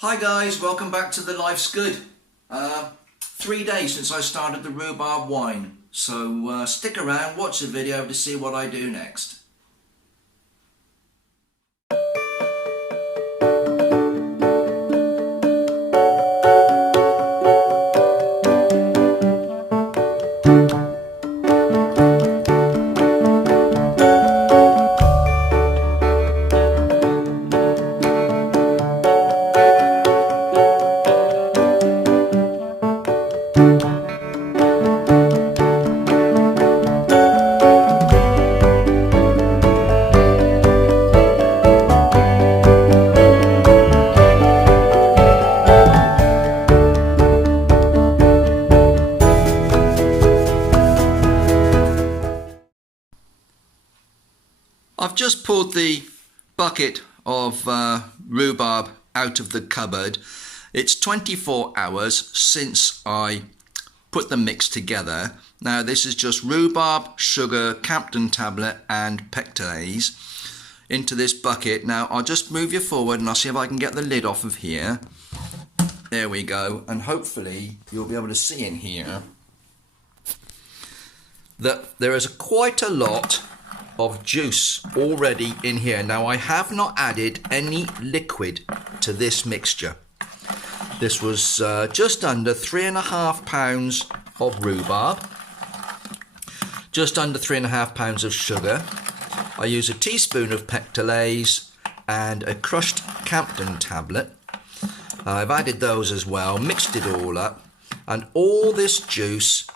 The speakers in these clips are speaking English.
Hi guys, welcome back to The Life's Good. 3 days since I started the Rhubarb Wine, so stick around, watch the video to see what I do next. I've just pulled the bucket of rhubarb out of the cupboard. It's 24 hours since I put the mix together. Now this is just rhubarb, sugar, Campden tablet and Pectolase into this bucket. Now I'll just move you forward and I'll see if I can get the lid off of here. There we go, and hopefully you'll be able to see in here that there is quite a lot of juice already in here. Now I have not added any liquid to this mixture. This was just under 3.5 pounds of rhubarb, just under 3.5 pounds of sugar. I use a teaspoon of Pectolase and a crushed Campden tablet. I've added those as well, mixed it all up, and all this juice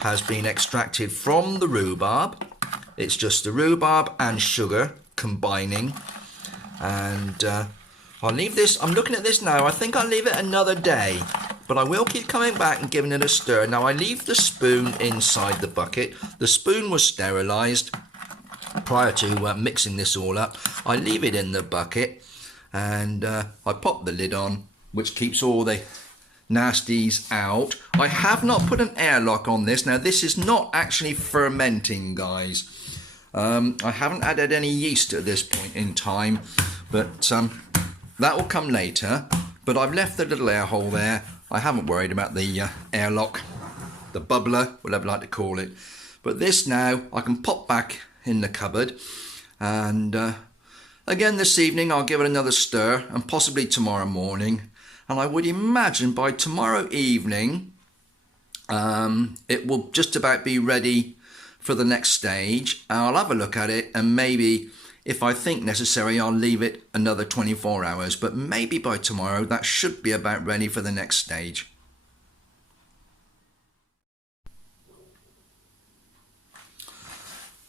has been extracted from the rhubarb. It's just the rhubarb and sugar combining, and I'll leave this. I'm looking at this now. I think I'll leave it another day, but I will keep coming back and giving it a stir. Now I leave the spoon inside the bucket. The spoon was sterilised prior to mixing this all up. I leave it in the bucket and I pop the lid on, which keeps all the nasties out. I have not put an airlock on this. Now this is not actually fermenting, guys. I haven't added any yeast at this point in time, but that will come later. But I've left the little air hole there. I haven't worried about the airlock, the bubbler, whatever you like to call it. But this now I can pop back in the cupboard, and again this evening I'll give it another stir, and possibly tomorrow morning. And I would imagine by tomorrow evening it will just about be ready for the next stage. I'll have a look at it, and maybe if I think necessary I'll leave it another 24 hours, but maybe by tomorrow that should be about ready for the next stage.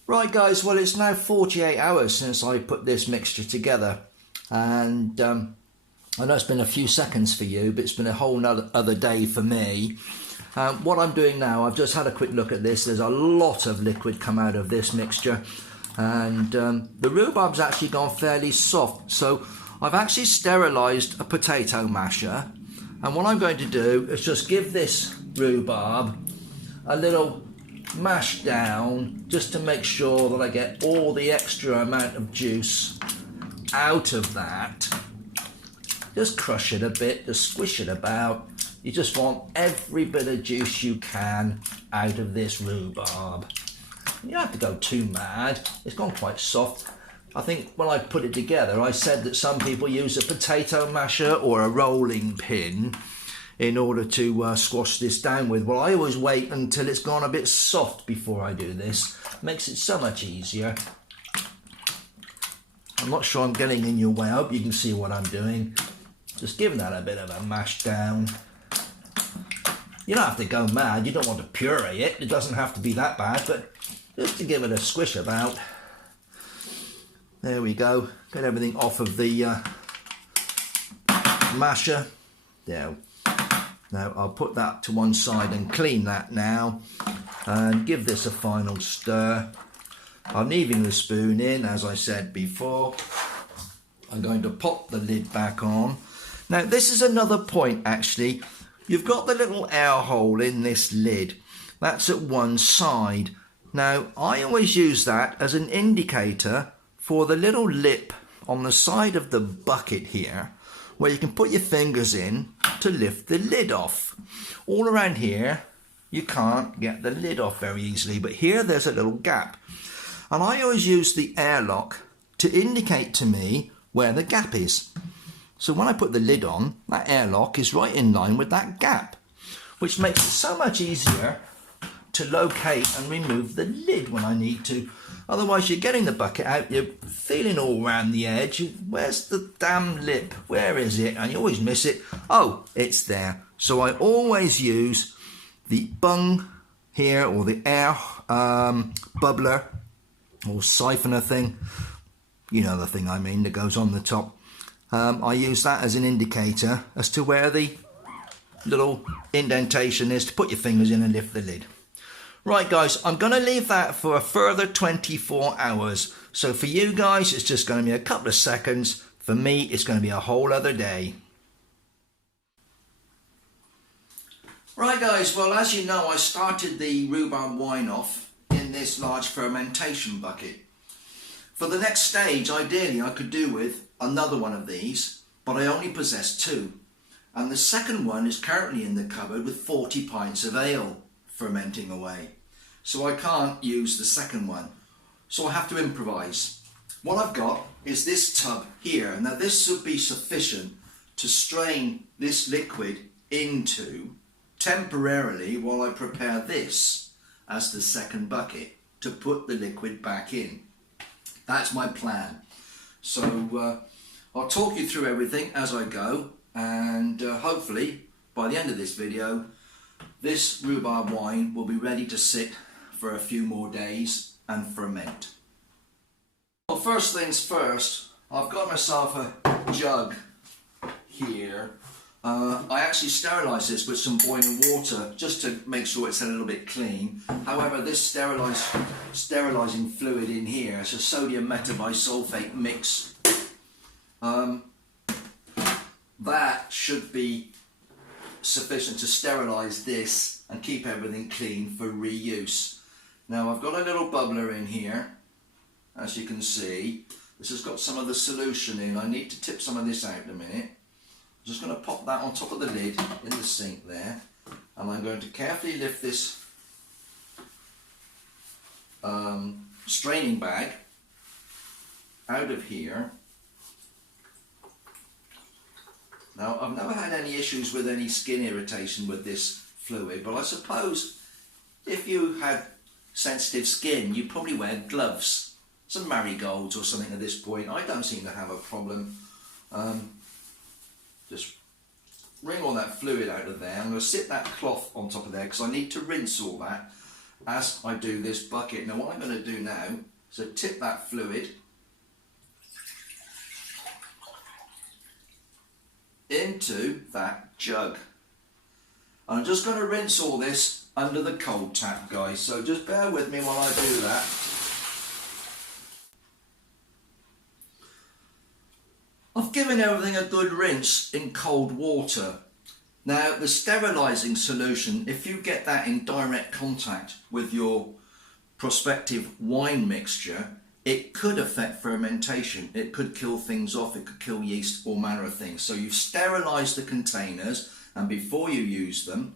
Right guys, well it's now 48 hours since I put this mixture together, and I know it's been a few seconds for you, but it's been a whole other day for me. What I'm doing now, I've just had a quick look at this. There's a lot of liquid come out of this mixture, and the rhubarb's actually gone fairly soft. So I've actually sterilised a potato masher, and what I'm going to do is just give this rhubarb a little mash down, just to make sure that I get all the extra amount of juice out of that. Just crush it a bit, just squish it about. You just want every bit of juice you can out of this rhubarb. You don't have to go too mad. It's gone quite soft. I think when I put it together, I said that some people use a potato masher or a rolling pin in order to squash this down with. Well, I always wait until it's gone a bit soft before I do this. Makes it so much easier. I'm not sure I'm getting in your way. I hope you can see what I'm doing. Just giving that a bit of a mash down. You don't have to go mad. You don't want to puree it. It doesn't have to be that bad, but just to give it a squish about. There we go. Get everything off of the masher. There. Now I'll put that to one side and clean that now, and give this a final stir. I'm leaving the spoon in, as I said before. I'm going to pop the lid back on. Now this is another point actually. You've got the little air hole in this lid. That's at one side. Now I always use that as an indicator for the little lip on the side of the bucket here, where you can put your fingers in to lift the lid off. All around here you can't get the lid off very easily, but here there's a little gap. And I always use the airlock to indicate to me where the gap is. So when I put the lid on, that airlock is right in line with that gap, which makes it so much easier to locate and remove the lid when I need to. Otherwise you're getting the bucket out, you're feeling all around the edge. Where's the damn lip? Where is it? And you always miss it. Oh, it's there. So I always use the bung here, or the air bubbler or siphoner thing. You know the thing I mean, that goes on the top. I use that as an indicator as to where the little indentation is to put your fingers in and lift the lid. Right guys, I'm going to leave that for a further 24 hours. So for you guys, it's just going to be a couple of seconds. For me, it's going to be a whole other day. Right guys, well as you know, I started the rhubarb wine off in this large fermentation bucket. For the next stage, ideally I could do with another one of these, but I only possess 2. And the second one is currently in the cupboard with 40 pints of ale fermenting away. So I can't use the second one. So I have to improvise. What I've got is this tub here. Now this should be sufficient to strain this liquid into temporarily while I prepare this as the second bucket to put the liquid back in. That's my plan. So I'll talk you through everything as I go, and hopefully by the end of this video this rhubarb wine will be ready to sit for a few more days and ferment. Well, first things first, I've got myself a jug here. I actually sterilise this with some boiling water just to make sure it's a little bit clean. However, this sterilising fluid in here is a sodium metabisulfate mix. That should be sufficient to sterilise this and keep everything clean for reuse. Now I've got a little bubbler in here, as you can see. This has got some of the solution in. I need to tip some of this out in a minute. I'm just going to pop that on top of the lid in the sink there, and I'm going to carefully lift this straining bag out of here. Now I've never had any issues with any skin irritation with this fluid, but I suppose if you had sensitive skin you'd probably wear gloves, some marigolds or something at this point. I don't seem to have a problem. Just wring all that fluid out of there. I'm going to sit that cloth on top of there because I need to rinse all that as I do this bucket. Now what I'm going to do now is to tip that fluid into that jug. I'm just going to rinse all this under the cold tap, guys, so just bear with me while I do that. I've given everything a good rinse in cold water. Now the sterilising solution, if you get that in direct contact with your prospective wine mixture, it could affect fermentation. It could kill things off, it could kill yeast, all manner of things. So you've sterilised the containers, and before you use them,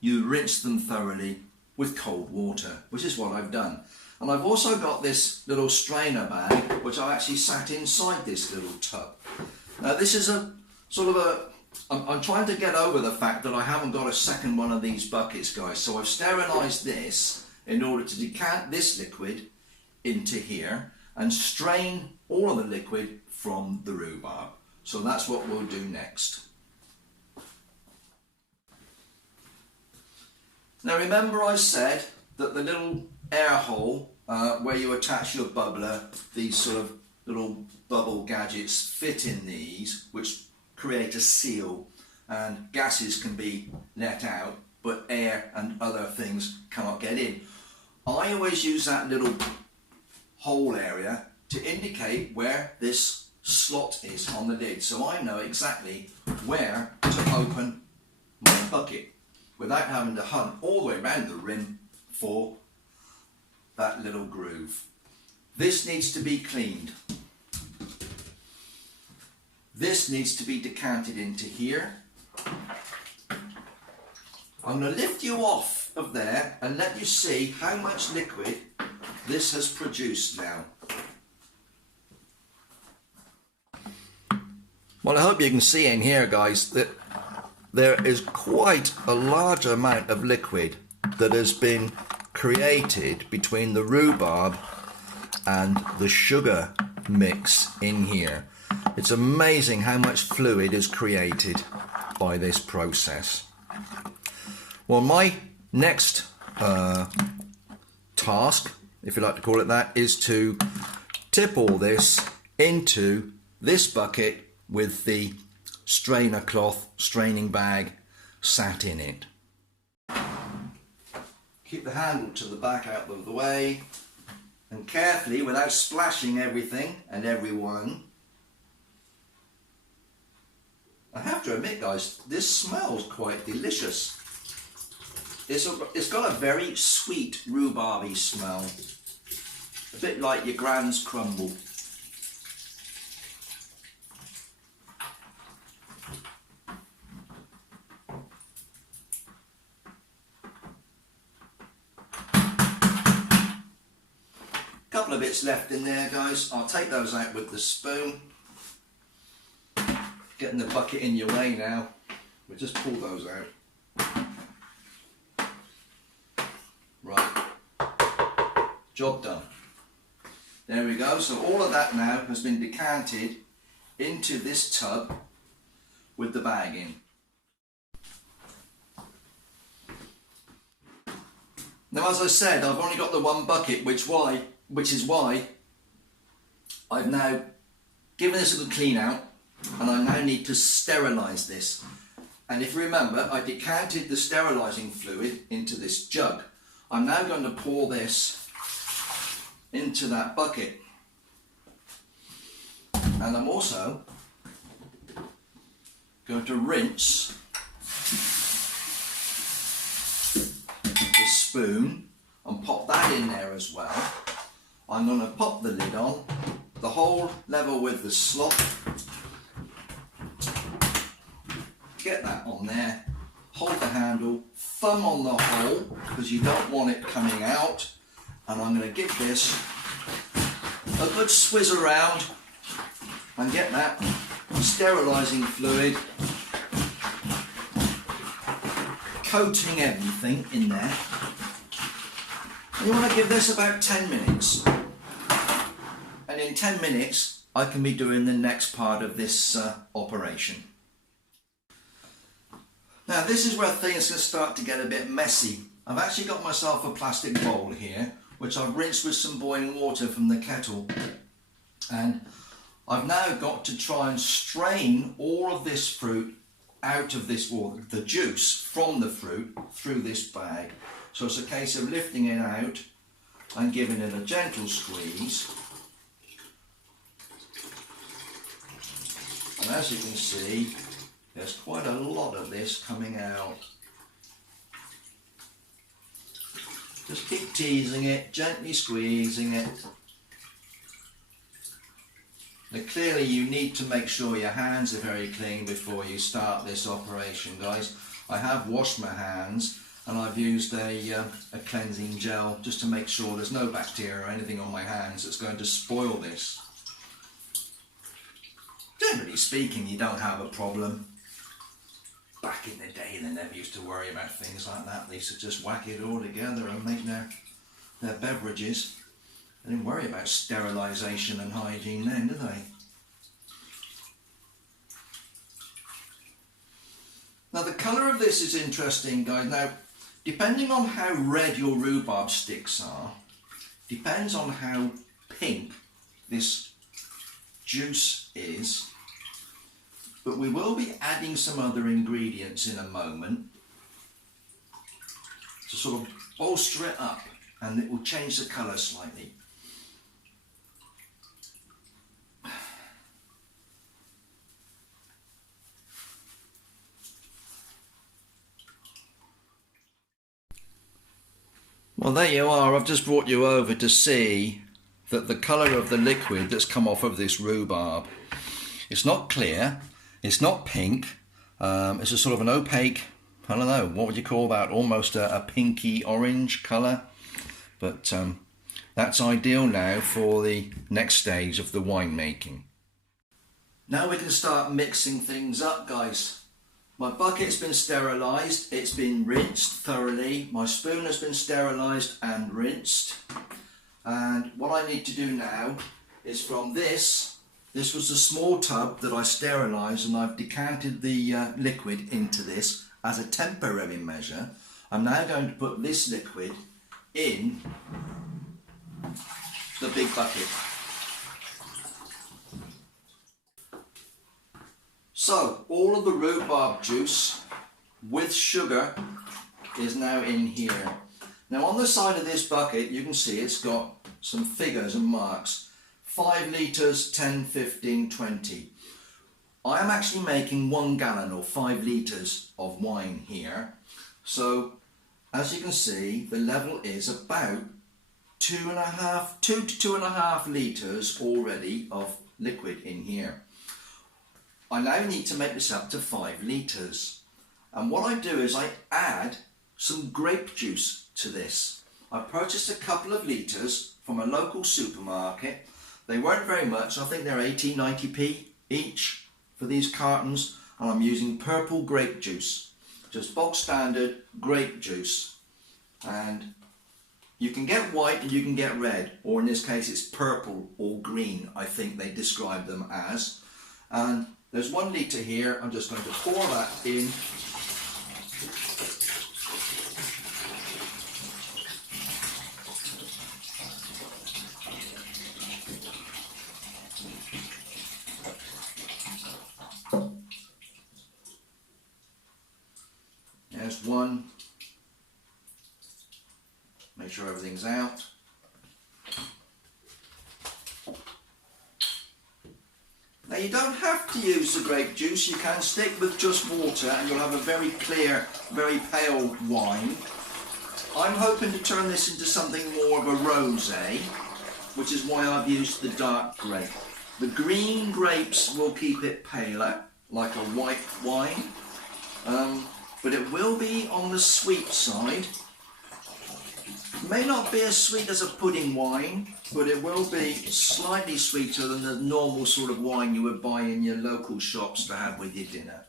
you rinse them thoroughly with cold water, which is what I've done. And I've also got this little strainer bag, which I've actually sat inside this little tub. Now this is a sort of a, I'm trying to get over the fact that I haven't got a second one of these buckets, guys. So I've sterilised this in order to decant this liquid into here and strain all of the liquid from the rhubarb. So that's what we'll do next. Now remember I said that the little air hole where you attach your bubbler, these sort of little bubble gadgets fit in these, which create a seal, and gases can be let out but air and other things cannot get in. I always use that little hole area to indicate where this slot is on the lid, so I know exactly where to open my bucket without having to hunt all the way around the rim for that little groove. This needs to be cleaned. this needs to be decanted into here. I'm going to lift you off of there and let you see how much liquid this has produced now. Well, I hope you can see in here, guys, that there is quite a large amount of liquid that has been created between the rhubarb and the sugar mix in here. It's amazing how much fluid is created by this process. Well, my next task, if you like to call it that, is to tip all this into this bucket with the strainer cloth, straining bag sat in it. Keep the handle to the back out of the way, and carefully, without splashing everything and everyone. I have to admit, guys, this smells quite delicious. It's got a very sweet rhubarby smell, a bit like your Gran's crumble. Couple of bits left in there, guys. I'll take those out with the spoon. Getting the bucket in your way now. We'll just pull those out. Right. Job done. There we go. So all of that now has been decanted into this tub with the bag in. Now, as I said, I've only got the one bucket, which is why I've now given this a good clean out, and I now need to sterilise this. And if you remember, I decanted the sterilising fluid into this jug. I'm now going to pour this into that bucket, and I'm also going to rinse the spoon and pop that in there as well. I'm going to pop the lid on, the hole level with the slot. Get that on there, hold the handle, thumb on the hole because you don't want it coming out, and I'm going to give this a good swizz around and get that sterilising fluid coating everything in there. And you want to give this about 10 minutes. And in 10 minutes I can be doing the next part of this operation. Now this is where things can start to get a bit messy. I've actually got myself a plastic bowl here, which I've rinsed with some boiling water from the kettle. And I've now got to try and strain all of this fruit out of this, or the juice from the fruit through this bag. So it's a case of lifting it out and giving it a gentle squeeze. And as you can see, there's quite a lot of this coming out. Just keep teasing it, gently squeezing it. Now clearly you need to make sure your hands are very clean before you start this operation, guys. I have washed my hands and I've used a cleansing gel just to make sure there's no bacteria or anything on my hands that's going to spoil this. Generally speaking, you don't have a problem. Back in the day, they never used to worry about things like that. They used to just whack it all together and make their beverages. They didn't worry about sterilisation and hygiene then, did they? Now the colour of this is interesting, guys. Now, depending on how red your rhubarb sticks are, depends on how pink this juice is. But we will be adding some other ingredients in a moment to sort of bolster it up, and it will change the colour slightly. Well, there you are. I've just brought you over to see that the colour of the liquid that's come off of this rhubarb It's not clear, it's not pink, it's a sort of an opaque, I don't know, what would you call that, almost a pinky orange colour. But that's ideal now for the next stage of the winemaking. Now we can start mixing things up, guys. My bucket's been sterilised, it's been rinsed thoroughly, my spoon has been sterilised and rinsed. And what I need to do now is from this was a small tub that I sterilised, and I've decanted the liquid into this as a temporary measure. I'm now going to put this liquid in the big bucket. So all of the rhubarb juice with sugar is now in here. Now on the side of this bucket you can see it's got some figures and marks. 5 litres, 10, 15, 20. I am actually making 1 gallon or 5 litres of wine here. So as you can see, the level is about 2 to 2.5 litres already of liquid in here. I now need to make this up to 5 litres. And what I do is I add some grape juice to this. I purchased a couple of litres from a local supermarket. They weren't very much, I think they're 80, 90p each for these cartons, and I'm using purple grape juice. Just box standard grape juice. And you can get white and you can get red, or in this case it's purple or green, I think they describe them as. And there's 1 litre here, I'm just going to pour that in. There's 1. Make sure everything's out. Now you don't have to use the grape juice, you can stick with just water and you'll have a very clear, very pale wine. I'm hoping to turn this into something more of a rosé, which is why I've used the dark grape. The green grapes will keep it paler, like a white wine, but it will be on the sweet side. It may not be as sweet as a pudding wine, but it will be slightly sweeter than the normal sort of wine you would buy in your local shops to have with your dinner.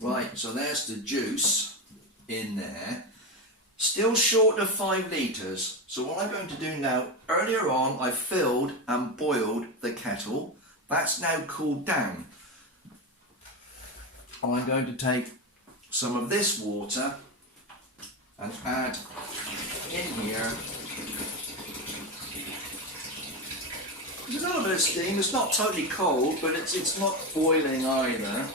Right, so there's the juice in there. Still short of 5 litres. So what I'm going to do now, earlier on I filled and boiled the kettle. That's now cooled down. And I'm going to take some of this water and add in here. There's a little bit of steam. It's not totally cold, but it's not boiling either.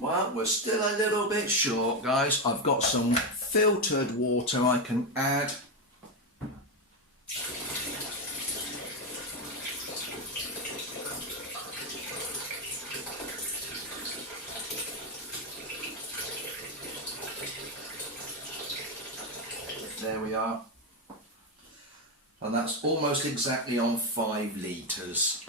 Well, we're still a little bit short, guys. I've got some filtered water I can add. There we are. And that's almost exactly on 5 litres.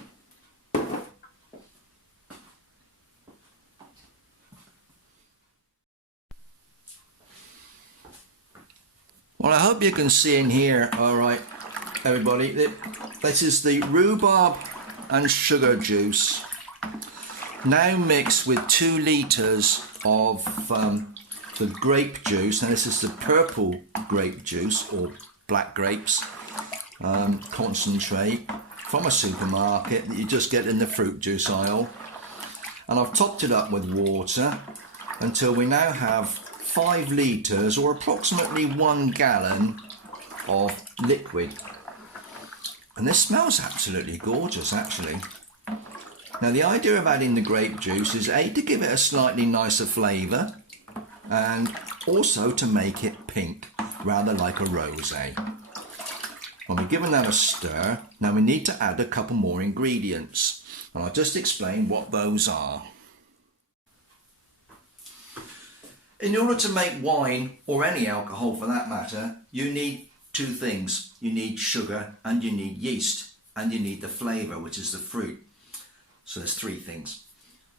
Well, I hope you can see in here, alright everybody, this is the rhubarb and sugar juice now mixed with 2 litres of the grape juice. Now this is the purple grape juice, or black grapes, concentrate from a supermarket that you just get in the fruit juice aisle. And I've topped it up with water until we now have 5 litres or approximately 1 gallon of liquid. And this smells absolutely gorgeous, actually. Now the idea of adding the grape juice is A, to give it a slightly nicer flavour, and also to make it pink, rather like a rosé. When we've given that a stir, now we need to add a couple more ingredients, and I'll just explain what those are. In order to make wine, or any alcohol for that matter, you need two things. You need sugar and you need yeast, and you need the flavour, which is the fruit. So there's three things.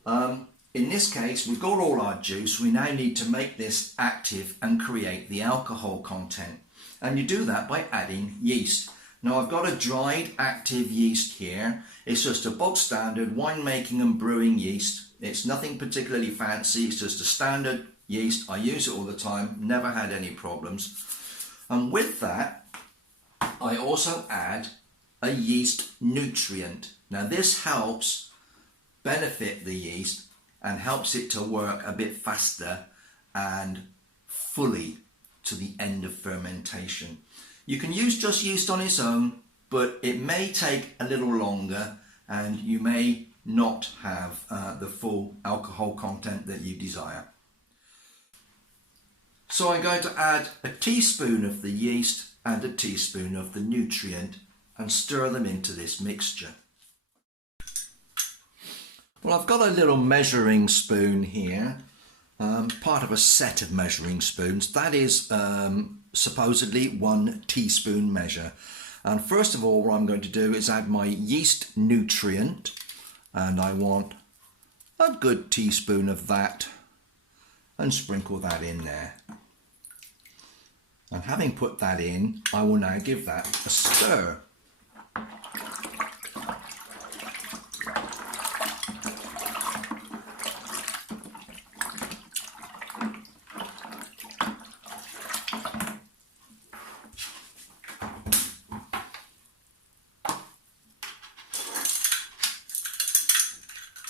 In this case, we've got all our juice. We now need to make this active and create the alcohol content. And you do that by adding yeast. Now I've got a dried active yeast here. It's just a bog standard winemaking and brewing yeast. It's nothing particularly fancy. It's just a standard yeast. I use it all the time. Never had any problems. And with that, I also add a yeast nutrient. Now this helps benefit the yeast and helps it to work a bit faster and fully to the end of fermentation. You can use just yeast on its own, but it may take a little longer and you may not have the full alcohol content that you desire. So I'm going to add a teaspoon of the yeast and a teaspoon of the nutrient and stir them into this mixture. Well, I've got a little measuring spoon here, part of a set of measuring spoons. That is supposedly 1 teaspoon measure. And first of all, what I'm going to do is add my yeast nutrient, and I want a good teaspoon of that and sprinkle that in there. And having put that in, I will now give that a stir.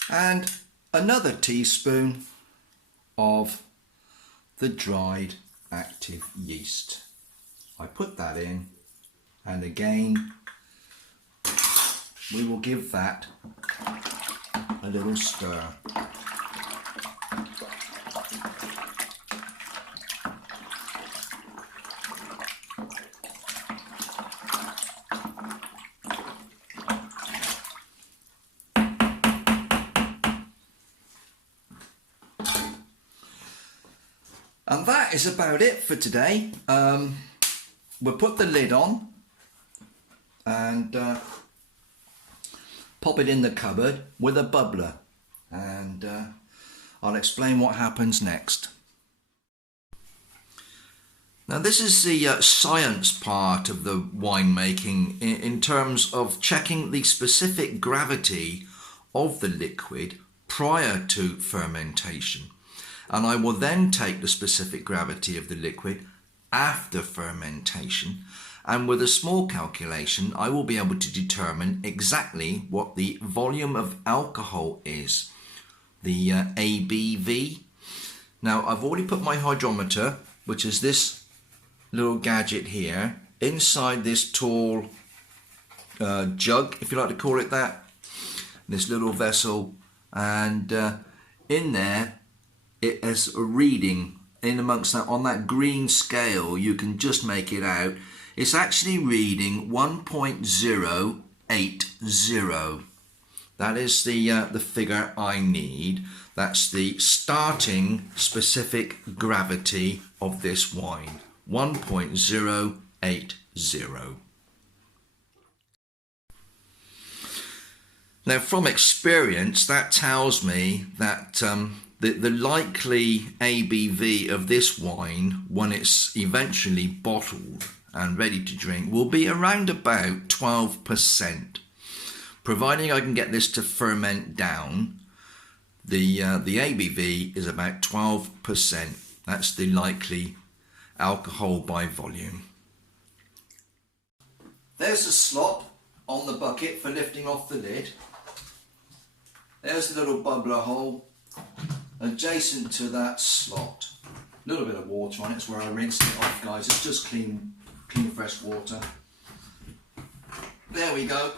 And another teaspoon of the dried active yeast. I put that in, and again we will give that a little stir. And that is about it for today. We'll put the lid on and pop it in the cupboard with a bubbler, and I'll explain what happens next. Now this is the science part of the winemaking in terms of checking the specific gravity of the liquid prior to fermentation. And I will then take the specific gravity of the liquid after fermentation, and with a small calculation I will be able to determine exactly what the volume of alcohol is, the ABV. Now I've already put my hydrometer, which is this little gadget here, inside this tall jug, if you like to call it that, this little vessel, and in there it is a reading in amongst that. On that green scale you can just make it out. It's actually reading 1.080. That is the figure I need. That's the starting specific gravity of this wine, 1.080. Now from experience that tells me that the likely ABV of this wine, when it's eventually bottled and ready to drink, will be around about 12%. Providing I can get this to ferment down, the ABV is about 12%. That's the likely alcohol by volume. There's the slop on the bucket for lifting off the lid. There's the little bubbler hole adjacent to that slot. A little bit of water on it, it's where I rinsed it off, guys. It's just clean fresh water. There we go.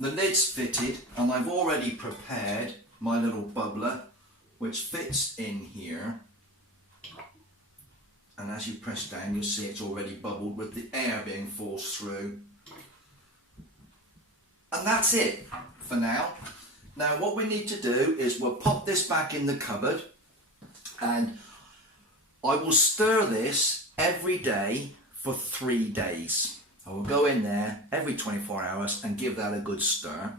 The lid's fitted, and I've already prepared my little bubbler, which fits in here. And as you press down, you'll see it's already bubbled with the air being forced through. And that's it for now. Now what we need to do is we'll pop this back in the cupboard, and I will stir this every day for 3 days. I will go in there every 24 hours and give that a good stir.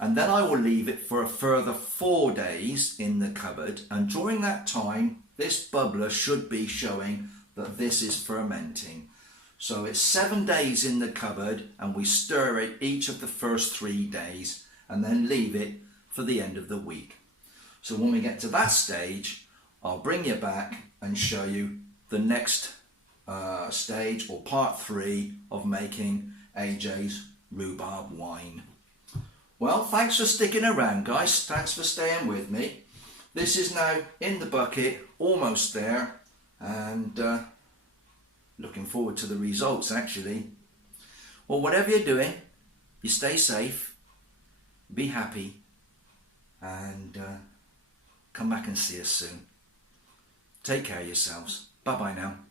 And then I will leave it for a further 4 days in the cupboard. And during that time, this bubbler should be showing that this is fermenting. So it's 7 days in the cupboard, and we stir it each of the first 3 days and then leave it for the end of the week. So when we get to that stage, I'll bring you back and show you the next stage, or part 3 of making AJ's rhubarb wine. Well, thanks for sticking around, guys. Thanks for staying with me. This is now in the bucket, almost there, and looking forward to the results, actually. Well, whatever you're doing, you stay safe, be happy, and come back and see us soon. Take care of yourselves. Bye-bye now.